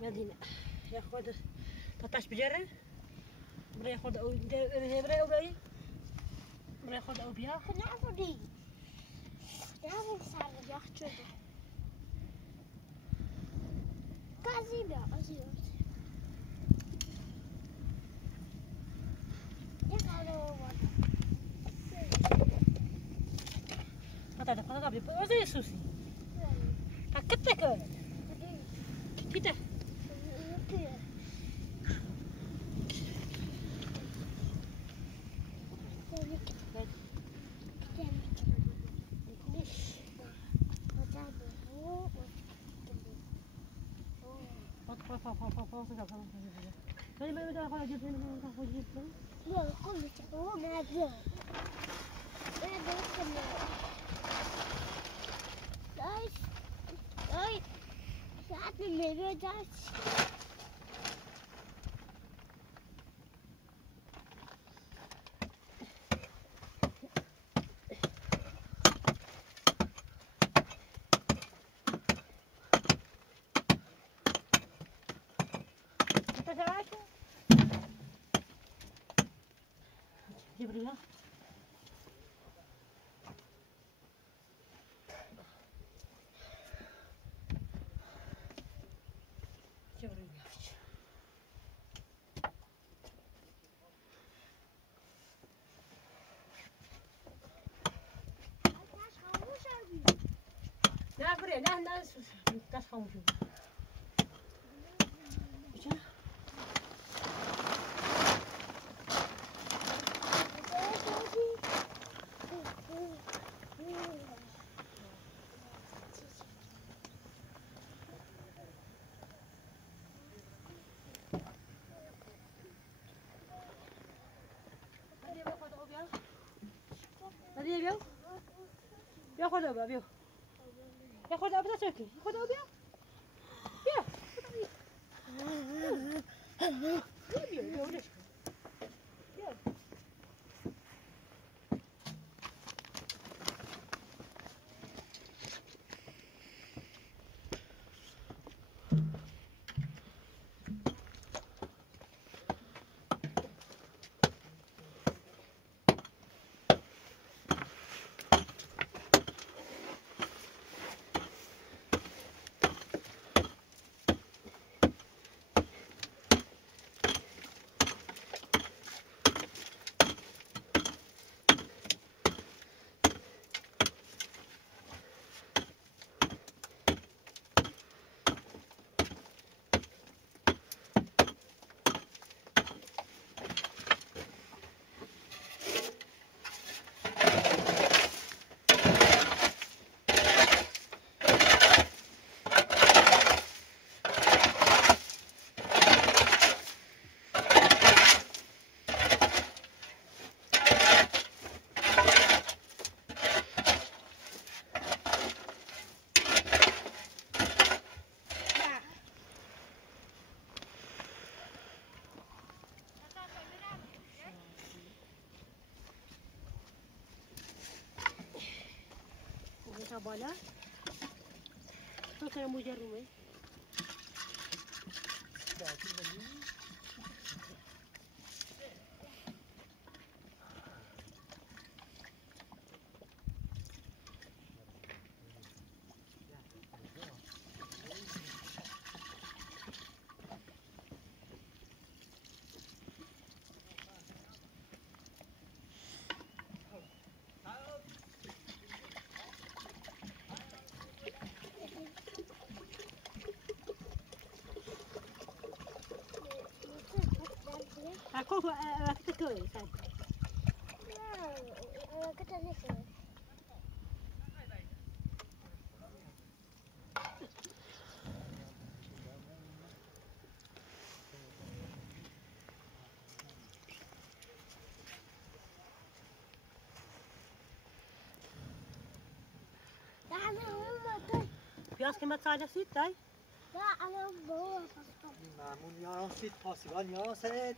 هنا ياخد 13 بجرة مرة ياخد أو مرة أو بأي مرة ياخد أو بيها نعرف دي نعرف صار ياخد شو كذي بيا أزيد هذا هذا قبل أزيد سوسي أكتك كده ساعات من الميلاد تبعك جبريل لا بري لا لا كاس خاموش بیا خدا بیا يا خذ أبدا تركي خذ أبدا يا يا وليش يا بالا شو كان مجرمي Aku kita tu kan. Kita ni sih. پیاز که متعادل سید دای؟ لا أنا بروح معمول یاران سید پاسگان یاران سید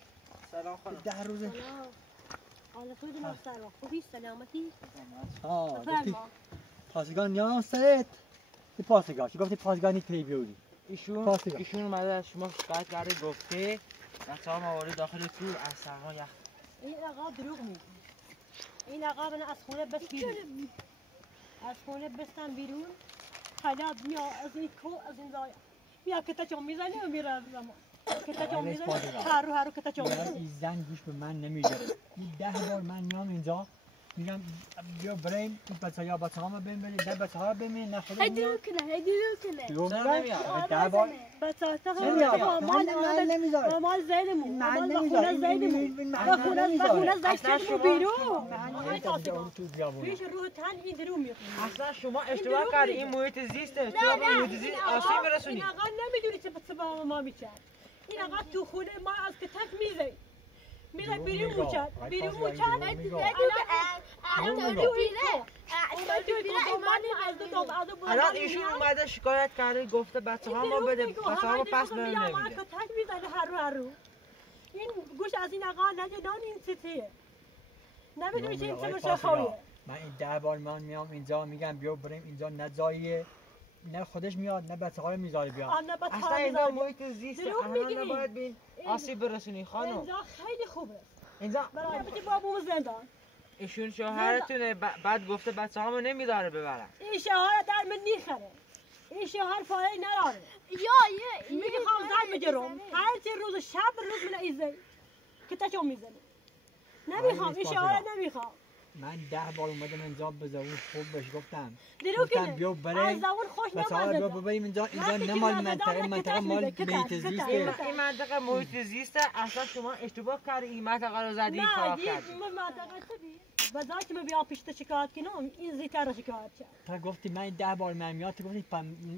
سلام خانم 10 روزه حالا تو دلم سر و خوبی سلامتی؟ بفرما پاسگان یاران سید تی پاسگان چی گفتی پاسگانی پی بیودی ایشون اومده از شما شکایت کرده گفته بچه‌ها موارد داخل تو از سرما یخ این آقا دروغ میگه این آقا من از خونه بس بیرون از خونه بستم بیرون خیلی میا از این کو از این زایا میا کتاچو میزنه و میره از زمان کتاچو میزنه هر رو کتاچو میزنه این زن گوش به من نمیده 10 بار من میام اینجا میگم بیا بریم این بچه‌ها بچه‌ها ببین ده بچه‌ها ببین نخوره هدي کنه چرا نمیاد 10 بار بچه‌ها تا مال زیدمون مال خونه زیدمون خونه زیدمون بیرون پیش روح تن این درو میخونه اصلا شما اشتباه کردید این محیط زیسته چرا به محیط زیست آسیب میرسونید این آقا نمیدونی چه با ما میکرد این آقا تو خونه ما از کتک میزه میره بیرون موچد الان ایشون اومده شکایت کرده گفته بچه‌ها ما بده بچه‌ها ما پس بهم نمیده کتک میزنه هر رو این گوش از این آقا نده نان این چیه نمیدونی چه این چه خویه من این 10 بار من میام اینجا میگم بیا بریم اینجا نه جاییه نه خودش میاد نه بچه‌ها رو میذاره بیاد. آن نبات اصلا ها اینجا میذاری. محیط زیست دروغ احنا میگی. نباید بین آسیب برسونی خانم. اینجا خیلی خوبه. اینجا برای بچه بابو زندان. ایشون شوهرتونه بعد گفته بچه‌هامو نمیداره ببرم. این شوهر در من نیخره. این شوهر فایده نداره. میگه خواهم زن بگیرم. هر چی روز شب روز من ایزه. که تشو میزنه. نمیخوام این شوهر نمیخوام. من 10 بار اومدم اینجا به زبون خوب بهش گفتم. دروغ گفتم کنه. بیا از بریم. زبون خوش بچه‌ها رو بیا نمازده. ببریم اینجا وقتی که نمال نزدن، منطقه مال کتک محیط کتک. زیسته. این منطقه محیط زیسته اصلا شما اشتباه کردی این منطقه رو زدی نه خراب دید کردی. من منطقه چدی؟ بذار که من بیام پیشت شکایت کنم این زیتر رو شکایت کرد. تا گفتی من 10 بار من میاد تو گفتی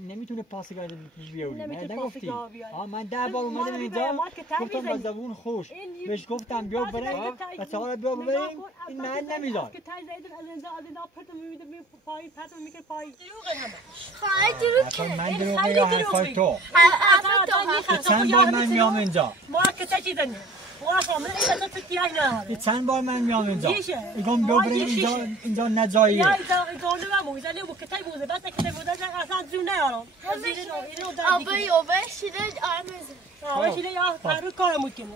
نمیتونه پاسگاه بیاری. نمیتونه نگفتی. پاسگاه بیاری. من 10 بار اومدم اینجا گفتم با زبون خوش بهش گفتم بیا بریم بچه‌ها رو بیا ببریم این محل نمیذار. که تای زیدن از اینجا پرتم میده می پای پرتم میگه پای دروغ همه. خواهی من دروغ میگم حرفای تو. چند بار من میام اینجا. ما که چی دنی؟ واقعا من اینجا تو تیاج نه. چند بار من میام اینجا. میگم بیا بریم اینجا نجاییه. یا اینجا نمو اینا لو که تای بوده بس که بوده اصلا زون نیارم. اینو آبه شیره آرمز. شیله یا کارو کارم میکنه.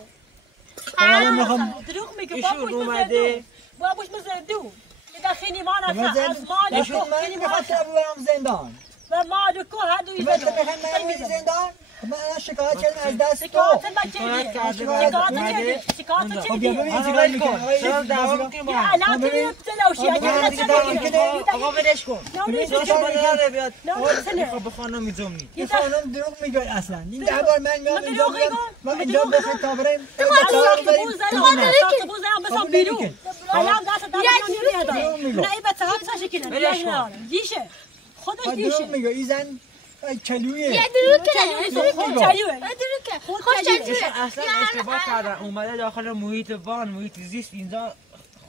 حالا میخوام دروغ میگه ایشون اومده بابوش مزدو میگه خیلی ما از مال ایشون کو من خیلی میخواستم برم زندان. و مال کو هر دو من میخوام زندان. من شکایت کردم از دست تو. شکایت چرا دعوا می‌کنی با هم؟ الان تو تلاشی آقا ولش کن. نه بیاد. نه به خانم می‌جومی. این خانم دروغ میگه اصلا. این 10 بار من میام اینجا من اینجا بخوام تا بریم. خودش دروغ دیشه میگه این زن کلویه. یه دروغ کنه اصلا اشتباه کردن اومده داخل محیط وان محیط زیست اینجا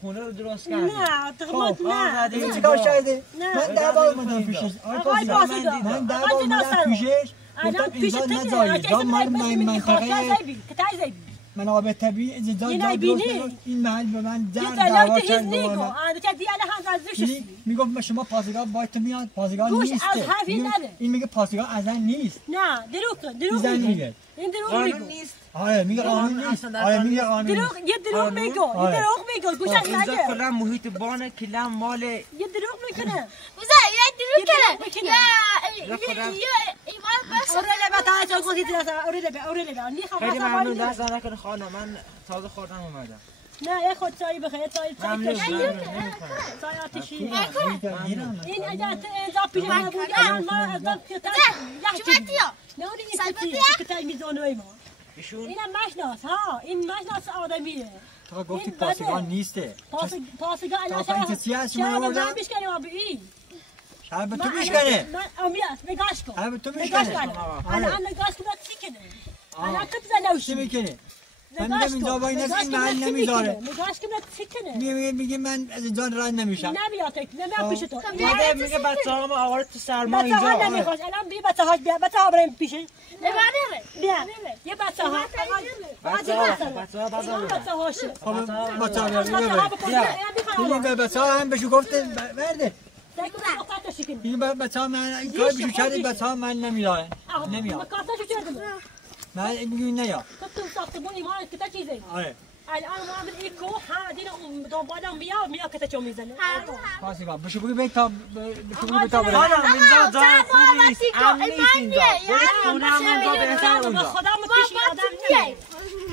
خونه رو درست کرده. نه تقمت نه این چیکار کرده؟ من 10 بار اومدم پیشش. آقای پاسگاه من 10 بار اومدم پیشش. الان گفتم پیش اینجا تو نجایی. جا منطقه منطقه منابع طبیعی اینجا این محل به من یه دعوا دلایل کرد. هیچ نیگو آن که دیگه هم ازش میگفت شما پاسگاه باید تو میاد پاسگاه گوش نیست. از حرفی نده. این میگه پاسگاه ازن نیست. نه دروغ زن میگه. این دروغ قانون میگه نیست. آره میگه قانون نیست. آره میگه قانون دروغ یه دروغ میگه آره. یه دروغ میگه گوش از اینجا نده کلا محیط وان کلا مال یه دروغ میکنه یه دروغ کنه اوره بتا تو گوشی درست اوره خیلی ممنون دست نکنه خانم من تازه خوردم اومدم. نه یه خود چای بخیر چای کشی چای آتشی این اجازه پیش نبود الان ما از دم کتاب نه اون این کتاب میزونه ما ایشون اینم مشناس ها این مشناس آدمیه تو گفتی پاسگاه نیسته. پاسگاه الان تا این چی هست من آوردم؟ شما میشکنی ما بی شب تو میشکنه. من امیت نگاش کن شب تو میشکنه. الان نگاش کن چی کنه الان تو بزن چی نوشی میکنه؟ من میگم اینجا با این از این محل نمیذاره. نگاش کن چی کنه میگه من از اینجا رد نمیشم. نمیاد نمیاد پیش تو اومده میگه بچه‌هامو آورد تو سرما اینجا. بچه‌ها نمیخواد الان بی بچه‌ها بیا بچه‌ها بریم پیش بیا یه بچه‌ها بچه‌ها شه این بچه‌ها هم بهشو گفته برده. این بچه‌ها من این کار بشو کرده بچه‌ها من نمیاد. من میگم نیا. آره. الان ما من ایکو ها دینا دنبالم میاد که تا میزنه پاسگاه بشو بگو تا بشو بگو تا بریم. خانم اینجا جای خوبی نیست امن نیست اینجا برید خونه اینجا بهتر اونجا خدا پیش آدم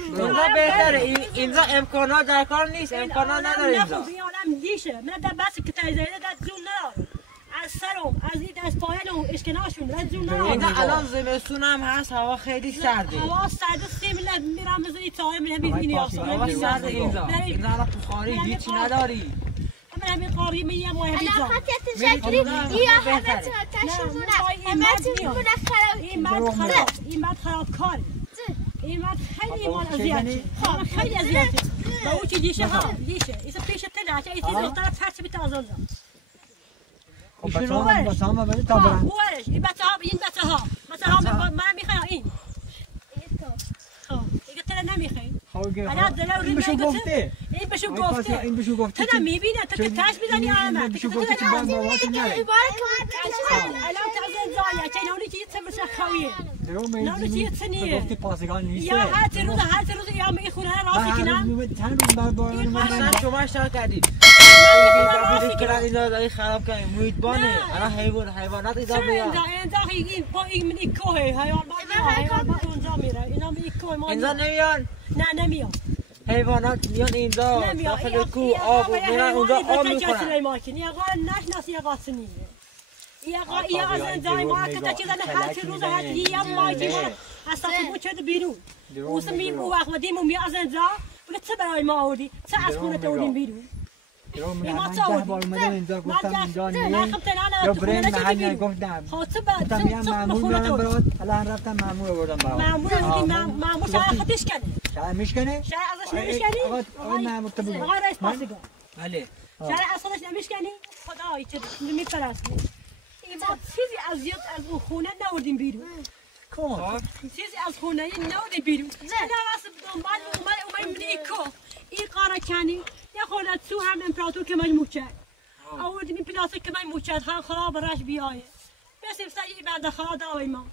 اینجا بهتره اینجا امکانات در کار نیست امکانات نداره اینجا آدم دیشه من در بس که تایزه در زون ندارم از سرم از این از پایانم اشکناشون از زون ندارم اینجا الان زمستون هم هست هوا خیلی سرده هوا سرده 3 میلیارد میرم بزنی تایم میرم هوا سرده اینجا اینجا الان بخاری هیچی نداری من همین قاری میام و همین الان خطیت شکلی یا همه این مرد خراب کاره این مرد خیلی ایمان اذیتی خیلی اذیتی با اون چی دیشه ها دیشه ایسا پیش تنه چه ایسی دختر پرچه بیت آزاد بچه‌ها ما برید تا برن. بورش این بچه‌ها من میخوام این دیگه تره نمیخوای این بهشو گفته. این بهشو گفته تو میبینه تو که تاش میزنی آمد بهشو گفته که من بابات نره. الان تازه زای خویه درو نه چیه سنیه گفتی پاسگان نیست یا هر روز یا می خونه راستی کنم چند روز بار اصلا شما اشتباه کردید اینا خراب کردیم محیط بانه الان حیوانات اینا میاد اینجا این من کوه حیوانات اونجا میره اینا می کوه ما اینجا نمیان نه نمیاد حیوانات میان اینجا داخل کو آب میرن اونجا آب میخورن یا نشناسی یا سنیه یا از اینجای ما که چیزا هر روز هر یا ماجی اصلا تو چه بیرون وسمی او احمدی می از اینجا ولی چه برای ما آوردی چه از خونه تو آوردین بیرون من 10 بار اومدم اینجا گفتم اینجا نیست یا برین محل گفتم گفتم میام مامور میارم برات الان رفتم مامور آوردم برات مامور شاید خودش کنه شاید میشکنه؟ شاید ازش نمیشکنی؟ آقا مامور تو بگو آقا رئیس پاسگاه بله شاید ازش نمیشکنی؟ خدای چه میپرستی این ما چیزی از اون خونه نوردیم بیرون کن چیزی از خونه نوردیم بیرون نه واسه دنبال اومد ایکو این قاره کنی یه خورده تو هم امپراتور که من موچه آوردیم این پلاسه که من موچه هم خراب رش بیایه بسیم سایی بعد خراب داوی ما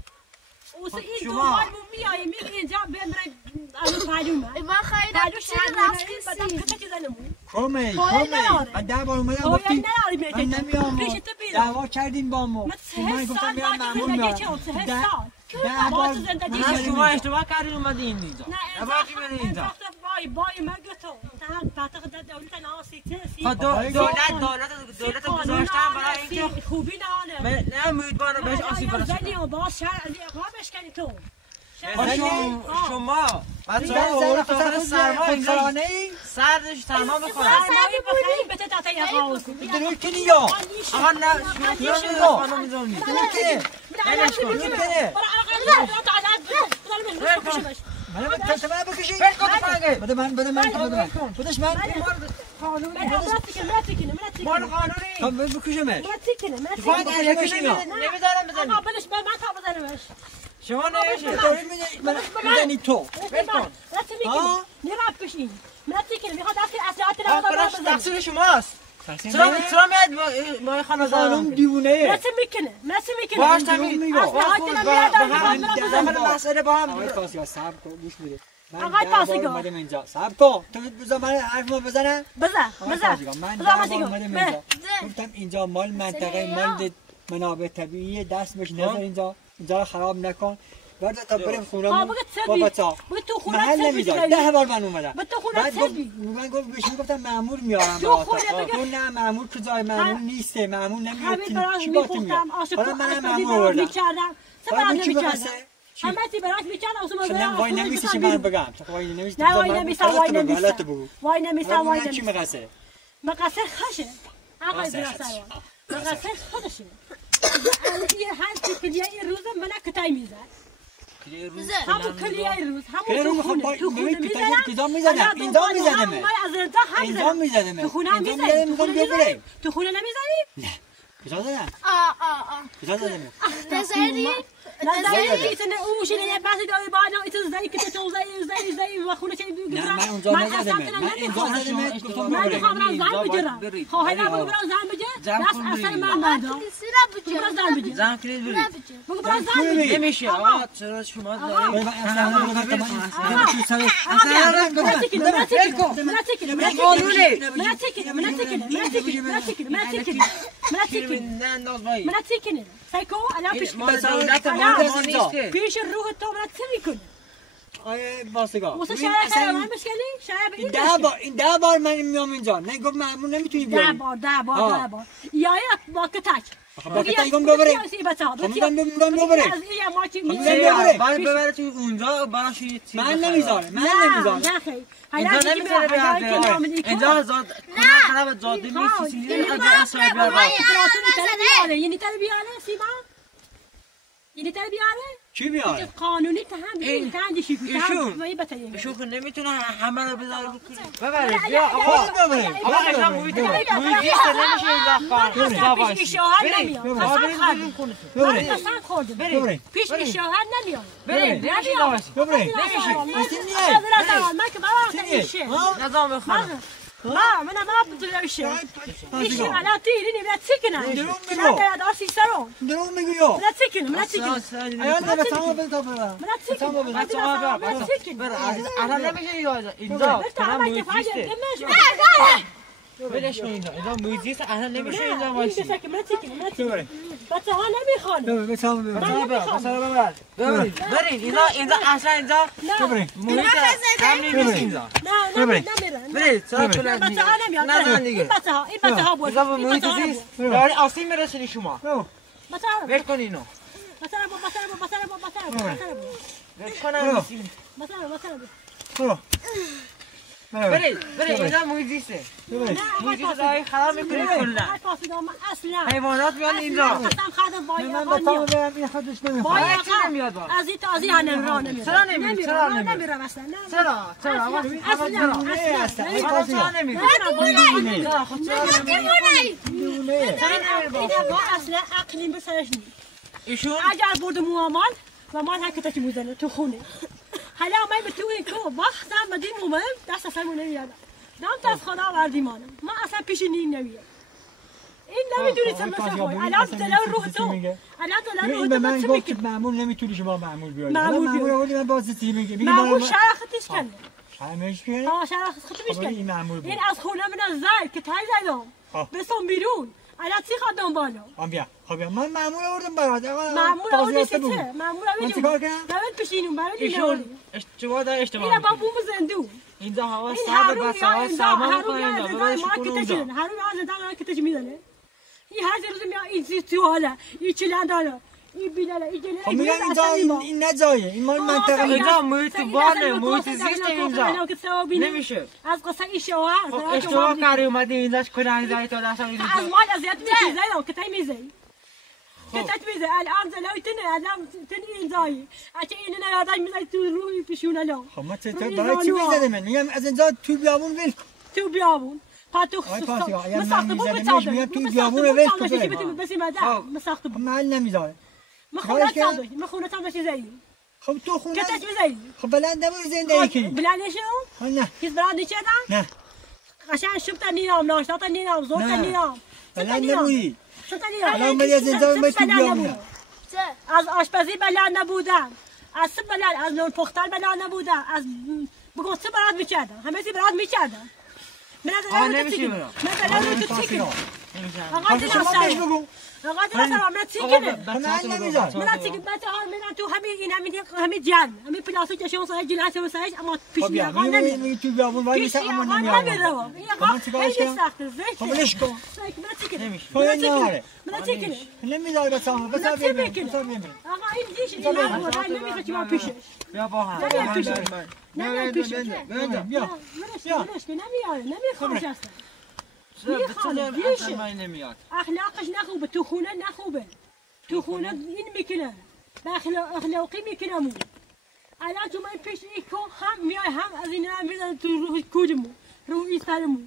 اوسه این دنبال میایه میگه اینجا بمره از پایومه ما خیلی کسی زنمون کمی من 10 بار اومدم گفتی من نمیام دعوا کردیم با ما من گفتم میام مامور میارم 10 بار شما اشتباه کردین اومدین اینجا نباید برید اینجا بای مگه تو تعتقد دولت ناسی دولت گذاشتن برای اینکه خوبی نه نه امیدوارم بهش آسیب برسه باز شهر از اقامش کنی تو شما بچه‌ها داخل سرما اینجا سردش سرما می‌خوره سرمایی بخیر بده تا اقامش درو کنی یا آقا نه شما خانم میذارم من بکشی بده من بدش من مال قانونی خب بکشمش نمیذارم بزنی شما میزنی تو تقصیر شماست چرا میاد ما خانم دیوونه باش تمید زمان مسئله با هم صبر کن گوش بده آقای پاسگاه اومدم اینجا صبر کن تو بذار من حرفمو بزنم من 10 بار اومدم اینجا گفتم اینجا مال منطقه مال منابع طبیعی دست بهش نذار اینجا رو خراب نکن بعد تا بریم خونه با بچه‌ها محل نمیذار 10 بار من اومدم بعد من گفتم مامور میارم تو نه مامور کجای مامور نیسته مامور نمیاد چی باتی میاد حالا من مامور آوردم بعد چی بخسته همتی براش میکردم نه وای نمیشه من بگم وای نمیشه نه وای نمیشه چی مقصه مقصر خشه آقای براسر مقصر خودشه این هست کلیه این روز من کتای میزد همون کلیه این روز همون تو خونه میزدم اینجا میزدم تو خونه میزدم تو خونه نمیزدی؟ نه کجا زدم؟ کجا زدم؟ نزدی؟ نه اوش نه بعضی دایی بالا ایت زدی که تو زدی و خونه چه نه من اونجا نزدم من اینجا زدم گفتم من میخوام زن بگیرم خواهی نبود برام زن بگیر دست اصلا من ندارم برام زن بگیر زن کلید برید بگو برام زن بگیر نمیشه آقا چرا شما دارید پیش روح تو من چه میکنی؟ آیه پاسگاه واسه شاید من مشکلی؟ شاید این 10 بار من میام اینجا نه گفت مامور نمیتونی بیاری 10 بار یا با کتک با کتک ببره ببره تو اونجا براش من نمیذارم نه خیلی اینجا نمیذاره بیاد اینجا خراب جاده نیست چیزی یعنی تر بیاره سیما یعنی تر بیاره چی بیاره قانونی تهم تندشی ایشون که نمیتونه همه رو بذاره ببره بیا آقا اصلا محیط نیست نمیشه اینجا پیش شوهر نمیاد قسم خورده پیش شوهر نمیاد نمیشه من که بابا نمیشه نظام بخوام منم بطلعشه ایشی الان تیری نمیاد چیکنه درون میگو نه داشتی سرم درون میگو یا من چیکنه ایان نه بسام بده تا برم من چیکنه الان نمیشه اینجا کنم موزیسته ولش کن اینجا موزیست الان نمیشه اینجا وایسی من چیکنه بچه ها نمیخوان بسام ببر برین اینجا اصلا اینجا محیط هم نمیشه اینجا نمیرن برید سرا بچه ها نمیاد این بچه ها بود اینجا محیط زیست داری آسیب میرسونی شما بچه ها ول کن اینو ول کنم برید اینجا محیط زیسته محیط داری خراب میکنید کلا حیوانات میان اینجا من بسام برم این خودش نمیخواد از این تازی هنم راه نمیره چرا نمیره اصلا چرا اصلا عقلیم به سرش نیست ایشون اگر برد موامال و مال حکتش میزنه تو خونه حالا ما به تو این کو وقتا بدیم مومن دست اصلا نمیاد دام از خدا آوردیمانم ما اصلا پیش نیم نمیاد این نمیدونی چه مثلا الان دلار روح تو الان دلار روح این تو به من چه گفت میگه معمول نمیتونی شما معمول بیاری معمول آوردی من باز چی میگه معمول شرختش کنه همش بیاره شرخ خودش کنه این معمول این از خونه من از زای که تای زدم بسون بیرون الان چی خواهم بالا بیا خب من معمول آوردم برات معمول آوردی چه معمول من چیکار کردم دارید پیشینون برای ایشون اشتباه داره اینا با بوم زندون اینجا هوا سرد بچه ها سرما میکنه اینجا ببرش کن اونجا هرون از دارن که تج میزنه این هر روز میاد این تو حالا این چلندالا این بیلالا این خب میگم اینجا این نجایه این مال منطقه اینجا محیط بانه محیط زیست اینجا نمیشه از قصه این شوهر اشتباه کاری اومدی اینجاش کنن زایی تا دستان اینجا از مال ازیت میزنه که تای میزنه که تای میزنه الان زلوی تنه الان تنی این زایی اچه این نرادای میزنه تو روی پیشونه لا خب ما چطور برای چی میزنه من میگم از اینجا تو بیابون ول تو بیابون پاتو مساخته بو بتاده میگم تو بیابون ول کن بس ماذا مساخته بو محل نمیذاره ما خونه تام بشي زي خب تو خونه كتاش زي خب بلند نبود زنده کی بلند شو نه كيس بلند كذا نه عشان شفت النظام ناشطه النظام زورت النظام بلند نبودی شفت النظام الان من از اینجا من تو بیابون از آشپزی بلند نبودن از سب بلند از نون پختن بلند نبودن از بگو سب بلند میکردن همه چی بلند میکردن من از نمیشه من بلند تو چیکن آقا بگو آقا درست من چیکنه من نمیذارم من چیکن بچه ها من تو همین جان همین پلاستیک جشن سایه جلسه و سایه اما پیش خب آقا نمیره تو بیابون وای میشه اما نمیاره آقا خیلی سخته زشته خب ولش کن من چیکنه من چیکنه نمیذاره بس آقا بس ببین آقا این دیش این نمیخواد من پیشش بیا با هم نه پیشش نه پیشش بیا نمیخوامش اصلا نمیاد اخلاقش نخوبه تو خونه نخوبه تو خونه این میکنه به اخلاقی میکنمو الان تو من پیش ایکو هم میای هم از این هم میزنه تو روح کودمو روح این سرمو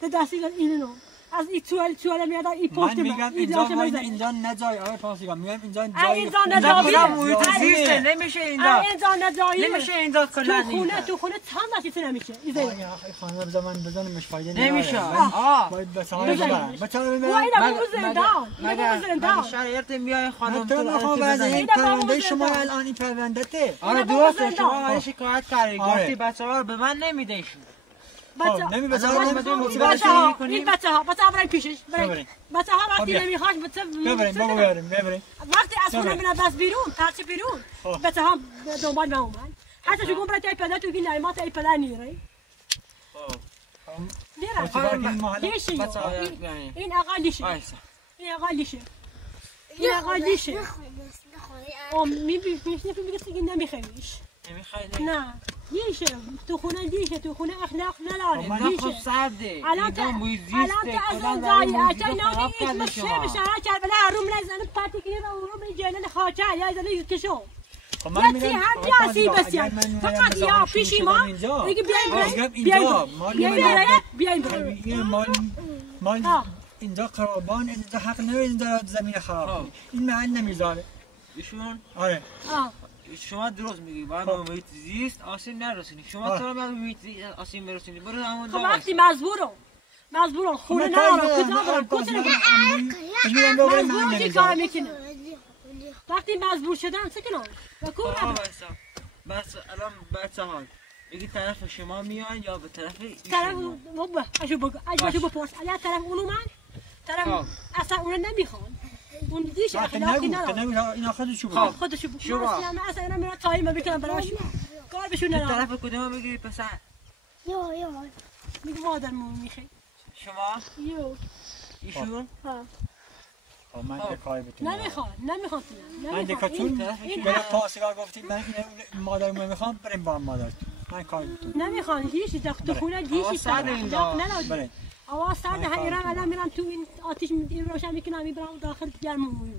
te dasigan اینو از این توال میاد این پشت من میگم اینجا نجای آقای پاسیگا میگم اینجا اینجا نجاییه محیط زیسته نمیشه اینجا اینجا نجاییه نمیشه اینجا کلا تو خونه چند دستی نمیشه خانم زمان بزنمش فایده نمیشه باید بسامه ببرم بچه‌ها ببرم زندان شرایط میای خانم تو این پرونده شما الان این پرونده‌ته آره درسته شما ولی شکایت کردی گفتی بچه‌ها رو به من نمیدیشون این بچه‌ها برای پیشش بچه‌ها وقتی نمیخواد ببریم وقتی از خونه من بس بیرون پرچه بیرون بچه‌ها دنبال من اومد حتی شو برای تای پدر تو گین نایمات ای پدر نیره این آقا لیشه این آقا لیشه میگه نمیخوایش نه دیشه تو خونه دیشه تو خونه اخلاق نداره دیشه سرده الان تو از اون جایی اچا اینا میشه بشه هر بلا روم نزنه پارتی کنه و روم جنن خاطر یا زنی کشو یه هم جاسی بسیار فقط یا پیشی ما دیگه بیاین مال اینجا خرابان اینجا حق نداره اینجا زمین خراب این محل نمیذاره ایشون آره شما درست میگی باید به محیط زیست آسیب نرسونی شما چرا به محیط زیست آسیب برسونی برو همون خب وقتی مجبورم خونه ندارم کجا برم کجا مجبورم چی کار میکنم وقتی مجبور شدم چه کنم و کور ندارم بس الان بچه ها بگی طرف شما میان یا به طرف بابا اشو بپرس اگر طرف اونو من طرف اصلا اونو نمیخوان اون دیش اخلاقی نداره اینا خودشو بگو خودشو بگو اصلا اینا میرن تایم بکنم براشون کار بشون ندارم طرف کدوم میگیری پسر یو میگه مادرمون میخوای شما یو ایشون من دکای بتونم نمیخوام من دکا چون برای پاسگاه گفتید من مادرمون میخوام بریم با مادر من کار بتونم نمیخوام هیچ تو خونه دیشی سر نه آواز سرد الان میرم تو این آتیش روشن میکنم میبرم داخل گرممون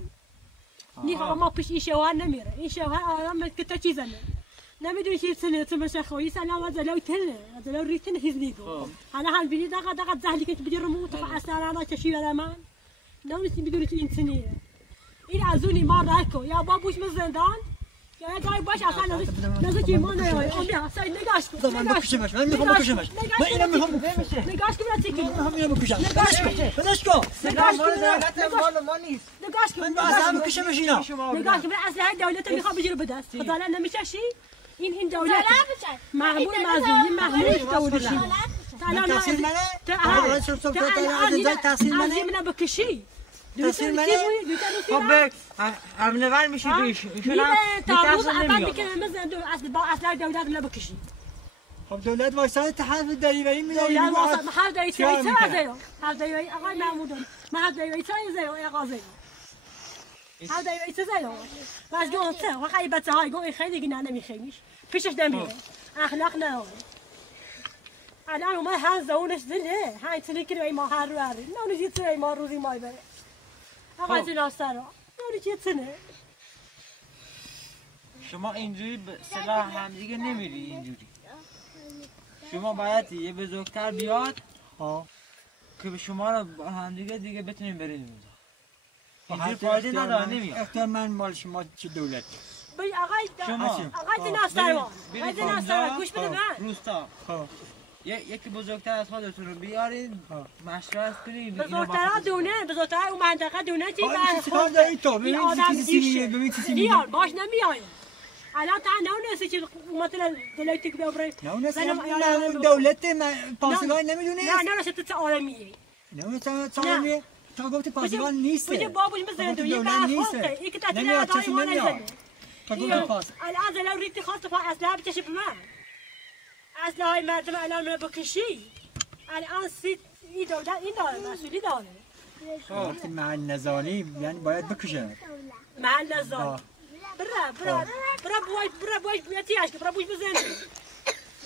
نیها ما پیش این شوهر نمیره این شوهر آدم که تا چیزه نمیدونی چی سنه تو بشه خویی سلام از لو تله از لو ریتن هیزلیگو حالا هل بینی دقیقا زهلی که بدی رموت و اصلا انا کشی ولا من نمیدونی بدونی تو این سنیه این ازونی ما راکو یا بابوش من زندان یا جای باش اصلا نزدیکی ما نیای امیا سای نگاش کن من بکشمش من میخوام بکشمش من اینو میخوام نگاش کن برات کی من اینو بکشم بدش کن ما نیست نگاش کن من اصلا بکشمش اینا نگاش کن اصلا دولت میخواد بگیره به دست خدا لا نمیشه شی این دولت محمود محمود دولتشی تحصیل منه تحصیل منه بکشی تحصیل منه خب امنور میشه بیش ایشون تابوت اول میکنه مثلا اصلا دولت لا بکشی خب دولت واسه تحصیل دریوری میده دولت واسه هر دایی چه زیرو هر دایی آقای محمود ما دایی چه زیرو آقا زیرو هر دایی چه زیرو باز گفته وقتی بچه‌های گوی خیلی دیگه نمیخیمیش پیشش نمیره اخلاق نداره الان ما هر زونش دله هاي تنكر ما هر رواري نو نجي تري ما روزي ما يبره آقا جناس سرا نو نجي تنه شما اینجوری به سلاح همدیگه نمیری اینجوری شما باید یه بزرگتر بیاد که به شما رو با همدیگه دیگه بتونیم برید اونجا اینجوری فایده نداره نمیاد اختیار من مال شما چه دولت بی آقای جناس سرا آقای جناس سرا گوش بده من روستا یکی بزرگتر از خودتون رو بیارین مشورت کنین بزرگتر دونه بزرگتر اون منطقه دونه چی کار داری تو ببین چیزی میگه باش نمیای الان تا نونسه که مثلا دولتی که ببره نونسه دولت پاسگاه نمیدونه نه نونسه تو عالمیه نونسه عالمیه تا گفتی پاسگاه نیست بچه بابوش مثلا دنیا نیست این که تطلیع داری ما نمیاد تا گفتی پاس الان زلال ریتی خواست پا اصلا بکشه به من اصلا های مردم الان رو بکشی الان این دولت این داره مسئولی داره وقتی محل نظامی یعنی باید بکشه محل نظامی برا بوش بیاتیش که برا بوش بزنی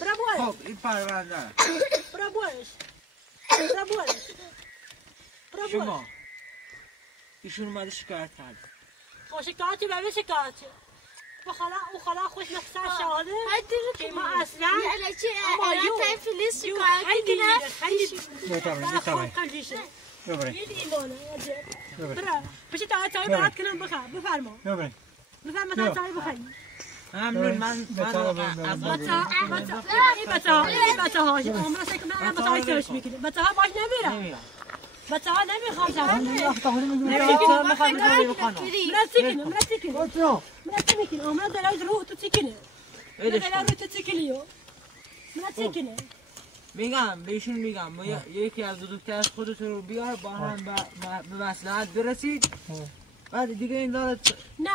برا بوش خب این پرونده برا بوش شما ایشون اومده شکایت کرد خب شکایتی به شکایتی و خلا خوش نفسر شاده که ما اصلا اما یو خیلی ببره برا بشی تایی برات کنم بفرما بفرما تایی بخوایی ممنون من بچه ها عمره سکم نه بچه های سرش میکنه بچه ها باش نمیره بچه ها نمیخوام میگم بهشون میگم یکی از بزرگتر از خودتون رو بیار با هم به مصلحت برسید بعد دیگه این دارد نه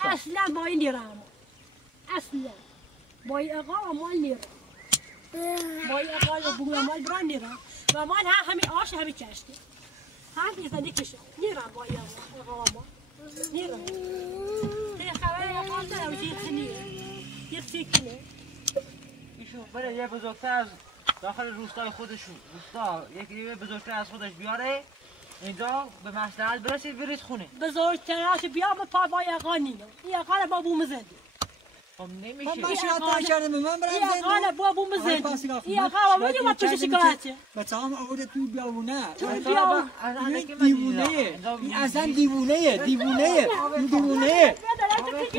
اصلا با این نیرم اصلا با این اقا مال نیرم با این اقا و بگوی مال بران نیرم و مال همین آش همین چشتی هم ایزنی کشه نیرم با این اقا مال نیرم یه خبری اقا دارم یه تنیه یه سیکنه ایشون بره یه بزرگتر از داخل روستای خودشون روستا یکی بزرگتر از خودش بیاره اینجا به مصلحت برسید برید خونه بزرگترش بیا به پاوای اقا نینا این اقا رو بابو مزنده خب نمیشه من کردم من برم این اقا رو بابو مزنده این اقا بابو میومد پشت شکایته بچه هم آورده تو بیابونه تو دیوونه این اصلا دیوونه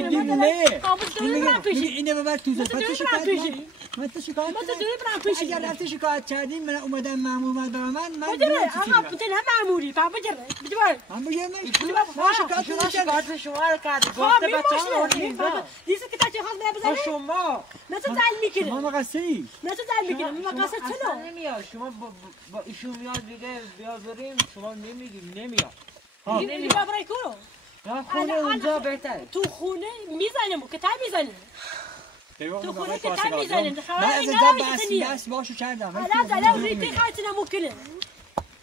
میکنه نه قابوس داره برم پیشی اینه ببر تو زد داره برم پیشی من تو شکایت ما داره برم پیشی اگر رفتی شکایت کردیم من اومدم مأمور من برام من بجره آقا بجره مأموری بابا بجره بجره من بگم من شکایت شکایت شما رو کرد خب گفته بچه‌ها بابا دیگه که تا چه حال بزنه شما نه تو زل میکنه ما مقصری نه تو زل میکنه مقصد چلو نمیاد شما با ایشون میاد دیگه بیا بریم شما نمیگیم نمیاد دیگه برای کورو نه خونه اونجا بهتره تو خونه میزنه که تا میزنه تو خونه که تا میزنه من از اینجا بس باشو کردم الان دلم ریتی خاطر نموکنه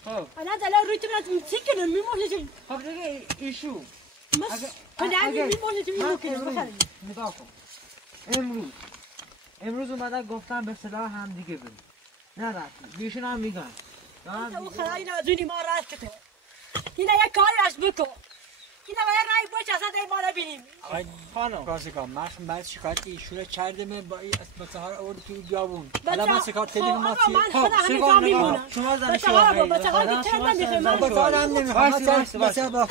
الان دلم ریتی من میکنه میمونه خب دیگه ایشو کنم میمونه تو میمونه نگاه کن امروز اومدن گفتن به صلاح هم دیگه بریم نه رفتی بیشون هم میگن او خدایی نازونی ما راست که تو اینا یک کاری از بکن اینا باید رای باش اصلا دای ما نبینیم خانم رازگاه من بعد شکایت ایشون کردم با این سهار آورد تو بیابون حالا من شکایت کردم ما چی من خدا همین جا میمونم شما زن بچه ها بیتر نمیخواه من با کارم نمیخوام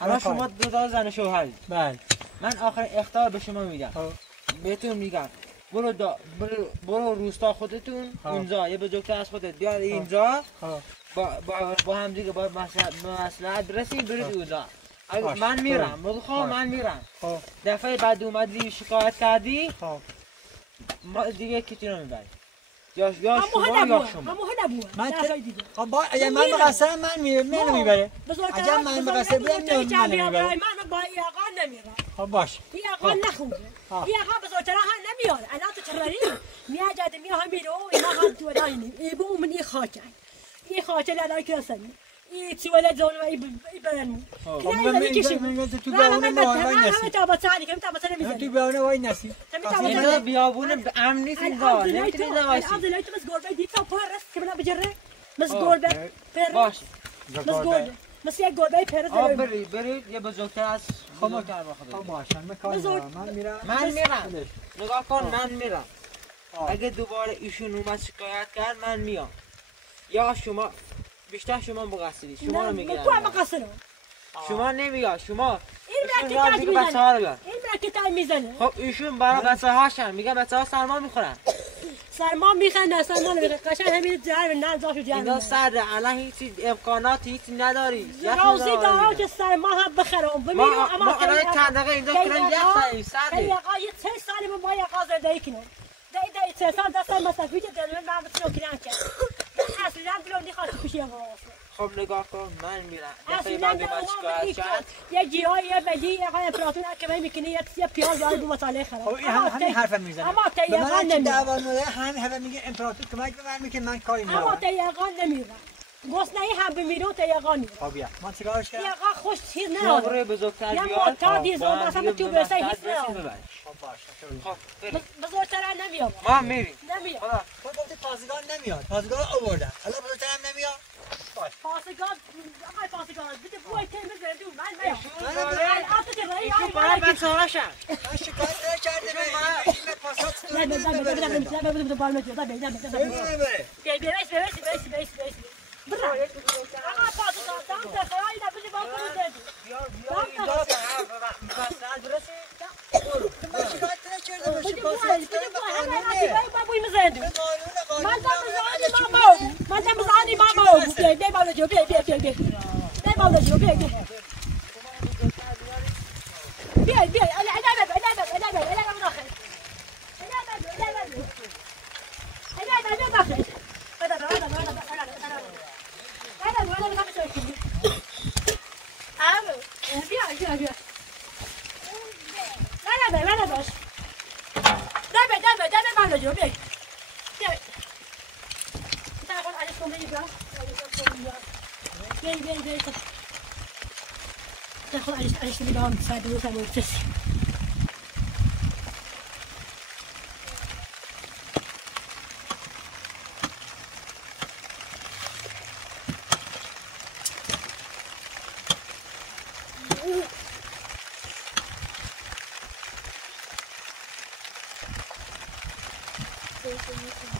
الان شما دو تا زن شوهری بله من آخر اختار به شما میگم بهتون میگم برو روستا خودتون اونجا یه بزرگتر از خودت بیار اینجا با هم دیگه با مصلحت برسیم برید اونجا من میرم بخوام من میرم دفعه بعد اومدی شکایت کردی ما دیگه کتی رو میبریم یا شما یا شما من اگه من بقصرم من میبره اگه من بقصر برم من نمیبره من با این آقا نمیرم خب باش این آقا نخونده این آقا بزرگتر هم نمیاد الان تو چرایی میاجد میام بیرون اینا هم تو داینیم ای بو من این خاکه این خاکه لدای کسانی این تولد زون و این برنمو تو بیابونه وای نسی تو بیابونه وای نسی اینجا بیابونه امن نیست اینجا نمیتونید وایسی عبدالله تو بس گربه دیتا پرس که من بجره بس گربه باش بس گربه بس یک گربه پرس برید یه بزرگتر از بزرگتر خب باشن من میرم نگاه کن من میرم اگه دوباره ایشون اومد شکایت کرد من میام یا شما بیشتر شما مقصری شما رو میگیرن شما نمیاد شما این مرکت میزنه خب ایشون برای بچه هاشن میگه بچه ها سرما میخورن سرما میخنده سرما نمیخنده قشنگ همین جهر نزاشو جهر اینا سرده الان هیچ امکاناتی هیچ نداری روزی دارم که سرما هم بخرم ببینم ما الان چند دقیقه اینجا کنم یک ساعت سرده یقا یه 3 سالی من با یقا زندگی کنم ده 3 سال دستم مصرفی که دلم من بتونم کنم که اصلا بلون نخواست پیش یقا خب نگاه کن من میرم دفعه بعد من شکایت کرد یه جیای یه بدی یقا امپراتور که من میکنه یه پیاز داره دو مساله خراب همین حرف میزنه اما تا یقا نمیره همین حرف میگه امپراتور کمک به من میگه من کاری ندارم اما تا یقا نمیره گسنه هم بمیرون تا یقا نمیره خب بیا من چیکارش کردم یقا خوش چیز نداره نمره بزرگتر بیار یا تا دیزون مثلا تو برسه هیچ نداره خب باشه خب بزرگتر نمیاد ما میریم نمیاد خب گفتی پاسگان نمیاد پاسگان آوردن حالا بزرگترم نمیاد پاسگان آقای پاسگان بده بوی تیم بزنید من میام ایشون برای بچه هاشن من شکایت نکردم این پاسات Thank you.